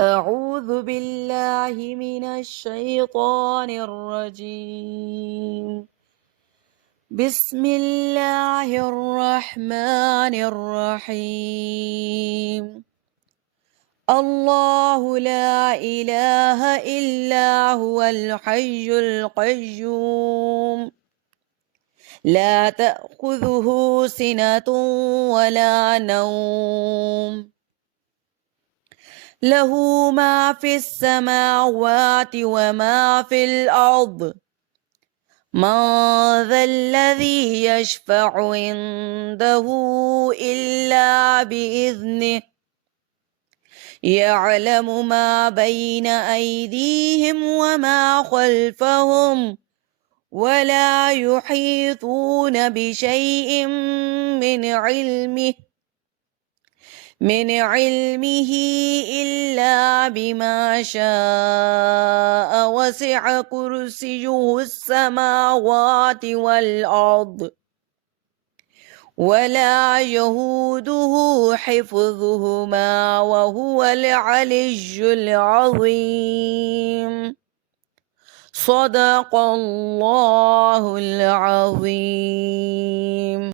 أعوذ بالله من الشيطان الرجيم. بسم الله الرحمن الرحيم. الله لا إله إلا هو الحي القيوم، لا تأخذه سنة ولا نوم، له ما في السماوات وما في الأرض. من ذا الذي يشفع عنده إلا بإذنه، يعلم ما بين أيديهم وما خلفهم، ولا يحيطون بشيء من علمه إلا بما شاء، وسع كرسيه السماوات والأرض، ولا يهوده حفظهما، وهو العلي العظيم. صدق الله العظيم.